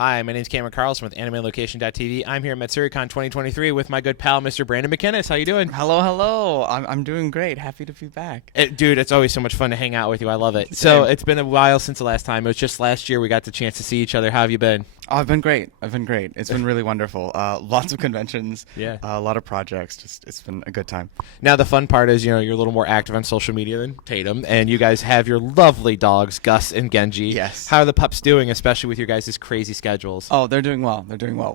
Hi, my name's Cameron Carlson with AnimeLocation.tv. I'm here at Matsuricon 2023 with my good pal, Mr. Brandon McInnis. How you doing? Hello. I'm doing great. Happy to be back. Dude, it's always so much fun to hang out with you. I love it. Same. So it's been a while since the last time. It was just last year we got the chance to see each other. How have you been? Oh, I've been great. It's been really wonderful. Lots of conventions. Yeah. A lot of projects. It's been a good time. Now, the fun part is, you're a little more active on social media than Tatum, and you guys have your lovely dogs, Gus and Genji. Yes. How are the pups doing, especially with your guys' crazy schedules? Oh, they're doing well.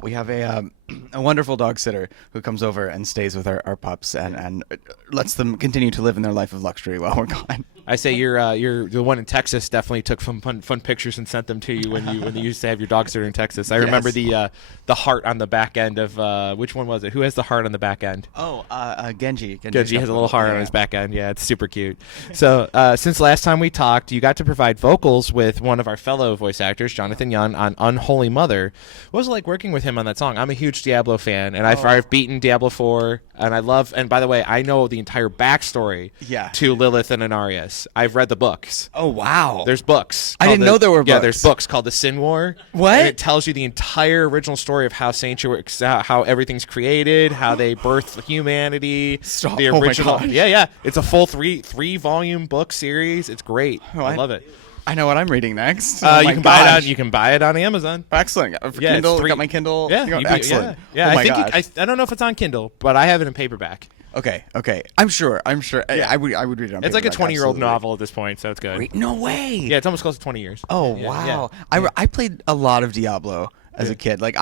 We have a wonderful dog sitter who comes over and stays with our pups and lets them continue to live in their life of luxury while we're gone. I say you're the one in Texas definitely took some fun pictures and sent them to you when you used to have your dog sitter in Texas. I remember the heart on the back end of which one was it? Who has the heart on the back end? Oh, Genji. Genji has a little heart on his back end. Yeah, it's super cute. So since last time we talked, you got to provide vocals with one of our fellow voice actors, Jonathan Young, on Unholy Mother. What was it like working with him on that song? I'm a huge Diablo fan, and I've beaten Diablo 4, and I love. And by the way, I know the entire backstory to Lilith and Inarius. I've read the books. Oh, wow. There's books. I didn't know there were books. Yeah, there's books called The Sin War. What? And it tells you the entire original story of how Sanctuary, how everything's created, how they birthed humanity. Stop. The original. Oh my gosh. Yeah. It's a full three volume book series. It's great. I love it. I know what I'm reading next. You can buy it on Amazon. Excellent. For Kindle, got my Kindle. Yeah, excellent. Yeah. Oh I think God. I don't know if it's on Kindle, but I have it in paperback. Okay. I'm sure. Yeah. I would read it on It's like a paperback, 20-year-old absolutely. novel at this point, so it's good. No way. Yeah, it's almost close to 20 years. Oh, Yeah, wow. yeah. I played a lot of Diablo as a kid. Like,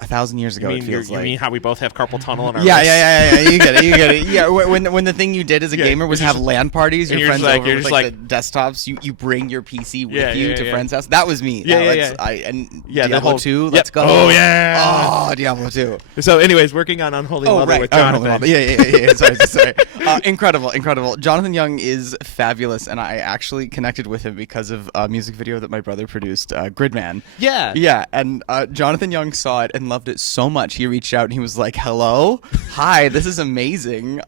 1,000 years ago, You it feels mean, like. you mean how we both have carpal tunnel in our Yeah. wrists? You get it. Yeah, when the thing you did as a gamer was have LAN parties, your friends over with the desktops, you bring your PC with you to friends' house. That was me. Diablo 2, let's go. Oh, yeah. Oh, Diablo 2. So, anyways, working on Unholy Mother with Jonathan. Yeah. Sorry. Incredible. Jonathan Young is fabulous, and I actually connected with him because of a music video that my brother produced, Gridman. Yeah, and Jonathan Young saw it and loved it so much. He reached out and he was like, "Hello, hi, this is amazing.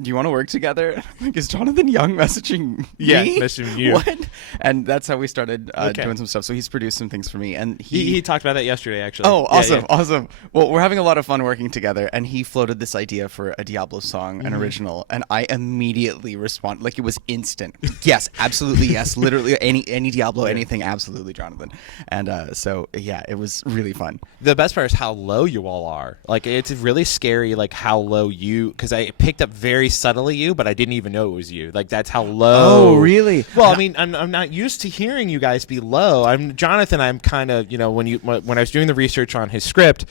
Do you want to work together?" I'm like, is Jonathan Young messaging me? Yeah, messaging you. What? And that's how we started doing some stuff. So he's produced some things for me, and he talked about that yesterday, actually. Oh, awesome. Well, we're having a lot of fun working together, and he floated this idea for a Diablo song, an original, and I immediately responded. Like, it was instant. Yes, absolutely, yes. Literally any Diablo, anything, absolutely, Jonathan. And so, yeah, it was really fun. The best part is how low you all are. Like, it's really scary, like, how low because I picked up very subtly you, but I didn't even know it was you. Like, that's how low. Oh, really? Well, I mean, I'm not used to hearing you guys be low. Jonathan, I'm kind of, when I was doing the research on his script,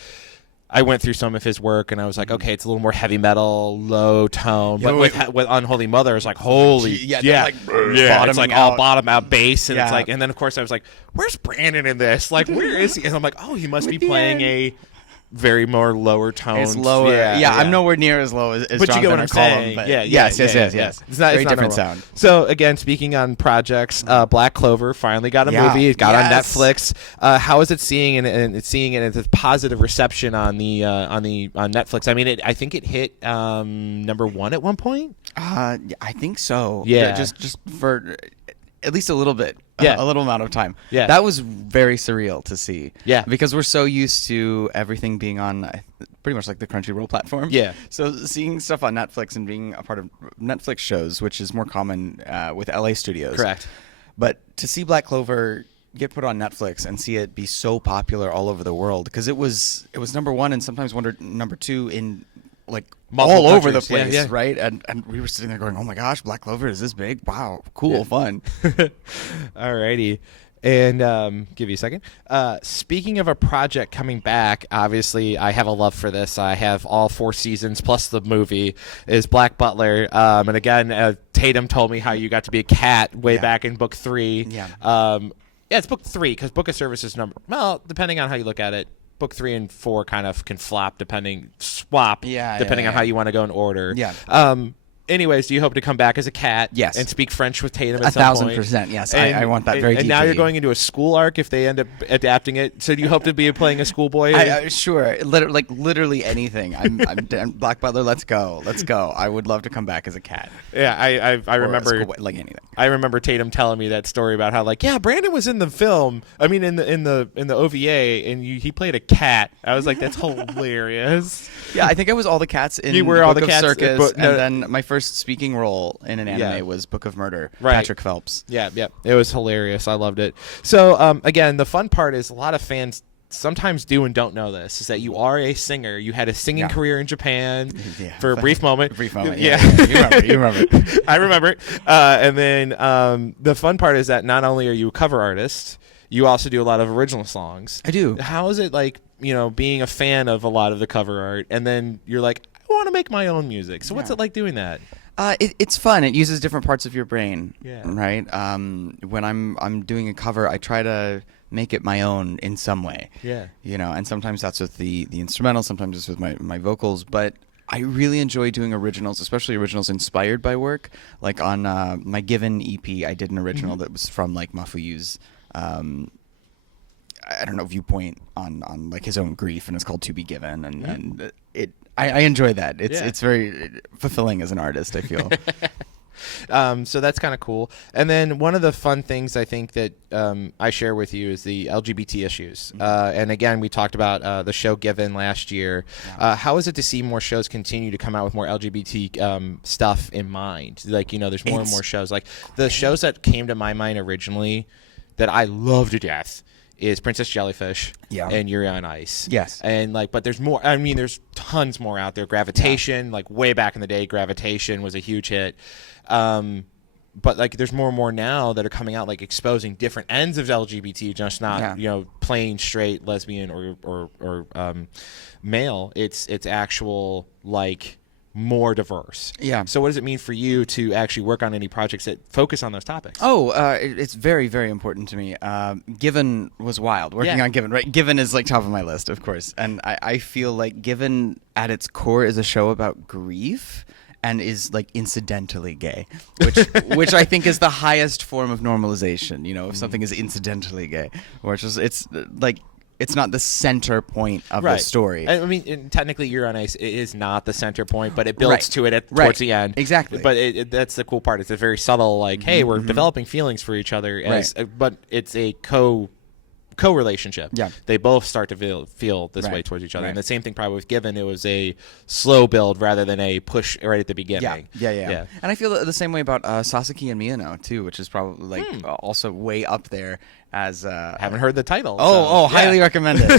I went through some of his work, and I was like, okay, it's a little more heavy metal, low tone. But with Unholy Mother, it's like, holy, it's like all bottom out bass, and it's like, and then of course I was like, where's Brandon in this? Like, where is he? And I'm like, oh, he must be playing a very more lower tones. It's lower. Yeah, I'm nowhere near as low as but Jonathan you get what I'm saying. Yes. It's not very different normal. sound. So again, speaking on projects, Black Clover finally got a movie. It got on Netflix. How is it seeing it as a positive reception on Netflix? I mean, I think it hit number 1 at one point. I think so. Yeah, just for at least a little bit. Yeah. A little amount of time. Yeah. That was very surreal to see. Yeah. Because we're so used to everything being on pretty much like the Crunchyroll platform. Yeah. So seeing stuff on Netflix and being a part of Netflix shows, which is more common with LA studios. Correct. But to see Black Clover get put on Netflix and see it be so popular all over the world, because it was number 1 and sometimes number 2 in like multiple all over the countries. place, right? And we were sitting there going, "Oh my gosh, Black Clover is this big? Wow, cool, fun." Alrighty. And give you a second. Speaking of a project coming back, obviously I have a love for this. I have all 4 seasons plus the movie is Black Butler. And again, Tatum told me how you got to be a cat way back in book 3. Yeah. It's book 3 because Book of Service is depending on how you look at it. Book 3 and 4 kind of can swap depending on how you want to go in order. Yeah. Anyways, do you hope to come back as a cat? Yes. And speak French with Tatum at some point? 1,000%. Yes, I want that very And deeply. now you're going into a school arc if they end up adapting it. So do you hope to be playing a schoolboy? Sure. Literally anything. I'm Black Butler. Let's go. I would love to come back as a cat. Yeah, I remember like anything. I remember Tatum telling me that story about how like, yeah, Brandon was in the film. I mean, in the OVA, and he played a cat. I was like, that's hilarious. Yeah, I think I was all the cats in You were Book all the of cats, Circus, no. and then my first speaking role in an anime was Book of Murder. Right. Patrick Phelps. Yeah, it was hilarious. I loved it. So again, the fun part is a lot of fans sometimes do and don't know this, is that you are a singer. You had a singing career in Japan for a brief moment. Yeah. You remember. I remember it. And then the fun part is that not only are you a cover artist, you also do a lot of original songs. I do. How is it like, being a fan of a lot of the cover art, and then you're like, I want to make my own music. So what's it like doing that? It's fun. It uses different parts of your brain. Yeah. Right. When I'm doing a cover, I try to make it my own in some way. Yeah. And sometimes that's with the instrumental. Sometimes it's with my vocals. But I really enjoy doing originals, especially originals inspired by work. Like on my Given EP, I did an original that was from like Mafuyu's I don't know, viewpoint on like his own grief, and it's called To Be Given, and I enjoy that. It's very fulfilling as an artist, I feel. So that's kind of cool. And then one of the fun things I think that I share with you is the LGBT issues. And again, we talked about the show Given last year. How is it to see more shows continue to come out with more LGBT stuff in mind? Like, there's more and more shows. Like the shows that came to my mind originally that I love to death is Princess Jellyfish and Yuri on Ice. Yes. And but there's more. I mean, there's tons more out there. Gravitation, like way back in the day, Gravitation was a huge hit. But like there's more and more now that are coming out, like exposing different ends of LGBT, just not plain straight lesbian or male. It's actual like more diverse. Yeah. So what does it mean for you to actually work on any projects that focus on those topics? It's very, very important to me. Given was wild. Working on Given, right? Given is like top of my list, of course. And I feel like Given at its core is a show about grief and is like incidentally gay, which I think is the highest form of normalization. If something is incidentally gay, which is it's not the center point of the story. I mean, technically, You're on Ice is not the center point, but it builds to it towards the end. Exactly. But that's the cool part. It's a very subtle, like, hey, we're developing feelings for each other, but it's a co-relationship. Yeah. They both start to feel this way towards each other. And the same thing probably with Given. It was a slow build rather than a push right at the beginning. Yeah. And I feel the same way about Sasaki and Miyano, too, which is probably also way up there as haven't heard the title. Highly recommended.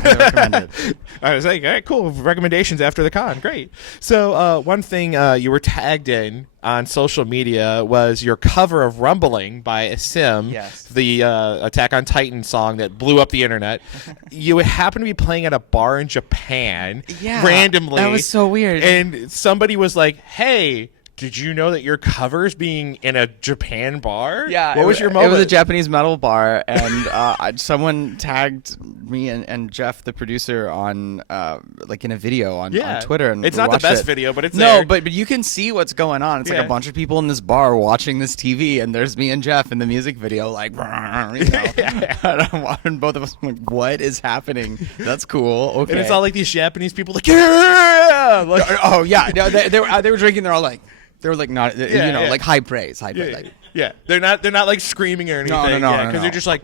I was like, all right, cool. Recommendations after the con. Great. So one thing you were tagged in on social media was your cover of Rumbling by Sim, the Attack on Titan song that blew up the internet. You happened to be playing at a bar in Japan randomly. That was so weird. And somebody was like, hey, did you know that your cover's being in a Japan bar? Yeah. What was your moment? It was a Japanese metal bar, and someone tagged me and Jeff, the producer, on like in a video on Twitter. And it's not the best video, but it's there. but you can see what's going on. It's like a bunch of people in this bar watching this TV, and there's me and Jeff in the music video, like, and both of us were like, what is happening? That's cool. Okay. And it's all like these Japanese people like, yeah! Like, no, they were drinking. They're all like. They were like not, like high praise. Yeah, they're not like screaming or anything. No, because they're just like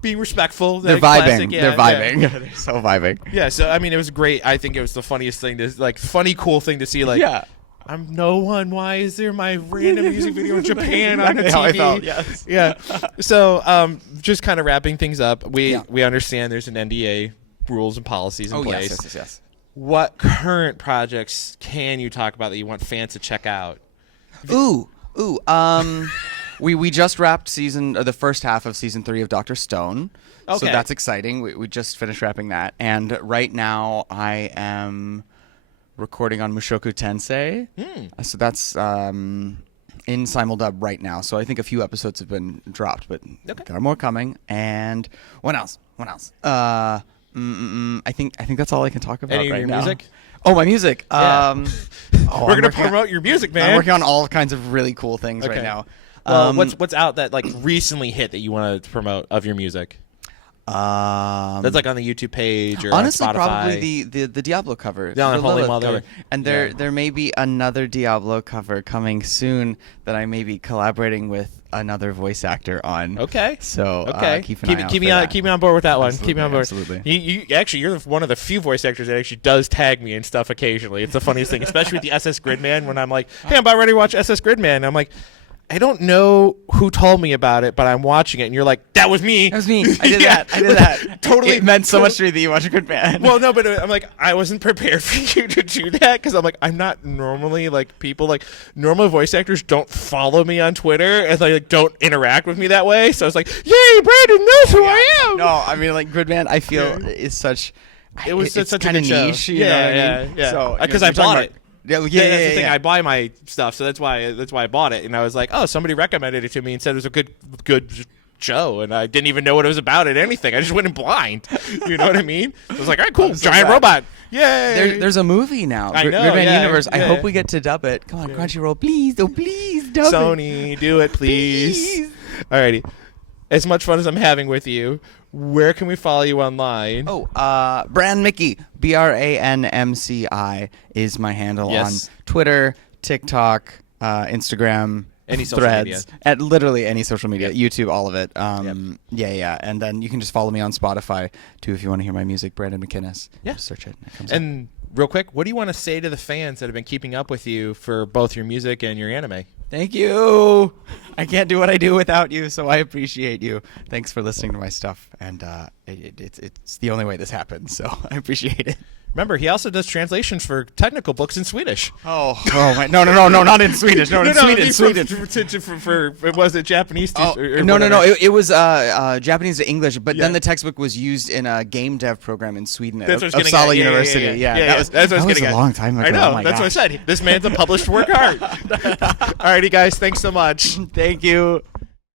being respectful. They're vibing. They're vibing. They're so vibing. Yeah, so I mean, it was great. I think it was the funniest thing cool thing to see. Like, I'm no one. Why is there my random music video in Japan on a TV? How I felt, yes. Yeah. So, just kind of wrapping things up. We understand there's an NDA rules and policies in place. Yes. What current projects can you talk about that you want fans to check out? We just wrapped the first half of season 3 of Dr. Stone. Okay. So that's exciting. We just finished wrapping that. And right now I am recording on Mushoku Tensei. So that's in simuldub right now. So I think a few episodes have been dropped, but there are more coming. And what else? I think that's all I can talk about Any of right your now. music? Oh, my music. Yeah. We're gonna working promote your music, man. I'm working on all kinds of really cool things right now. Well, what's out that like recently hit that you want to promote of your music? That's like on the YouTube page or honestly, on Spotify. probably the Diablo cover, The Holy Lilith Mother. cover. And there may be another Diablo cover coming soon that I may be collaborating with another voice actor on. Okay. So keep an eye out keep for me on that. keep me on board with that one. Keep me on board. Absolutely. You actually you're one of the few voice actors that actually does tag me and stuff occasionally. It's the funniest thing, especially with the SS Gridman when I'm like, hey, I'm about ready to watch SS Gridman. And I'm like, I don't know who told me about it, but I'm watching it, and you're like, "That was me. That was me. I did Yeah. that. I did that. Totally. It meant so much to me that you watch a good band. Well, no, but I'm like, I wasn't prepared for you to do that because I'm like, I'm not normally like people like normal voice actors don't follow me on Twitter and like don't interact with me that way. So I was like, yay, Brandon knows who I am. No, I mean like good band. I feel is such. It was it's such a kind of good show. niche. You know what I mean? Yeah. So Because I bought it. Yeah, That's the thing. I buy my stuff, so that's why I bought it. And I was like, oh, somebody recommended it to me and said it was a good show, and I didn't even know what it was about or anything. I just went in blind. You know what I mean? I was like, all right, cool, giant robot. Yay! There's a movie now. I know, Grid Band yeah, Universe. I yeah. hope we get to dub it. Come on, Crunchyroll, please, please dub it. Sony, do it, please. Alrighty. As much fun as I'm having with you, where can we follow you online? Oh, Brand Mickey, BRANMCI is my handle on Twitter, TikTok, Instagram, Any social Threads, media. at literally any social media, Yep. YouTube, all of it. Yep. Yeah. And then you can just follow me on Spotify too if you want to hear my music. Brandon McInnis. Yeah. Just search it. And it comes up. And real quick, what do you want to say to the fans that have been keeping up with you for both your music and your anime? Thank you. I can't do what I do without you, so I appreciate you. Thanks for listening to my stuff, and it's the only way this happens, so I appreciate it. Remember, he also does translations for technical books in Swedish. Oh my, no, not in Swedish. No, in Sweden. For was it Japanese? No. It was Japanese to English, but then the textbook was used in a game dev program in Sweden at Uppsala University. Yeah, that's what I was getting a at. long time ago. I know. Oh my that's gosh. what I said. This man's a published work of art. Alrighty, guys. Thanks so much. Thank you.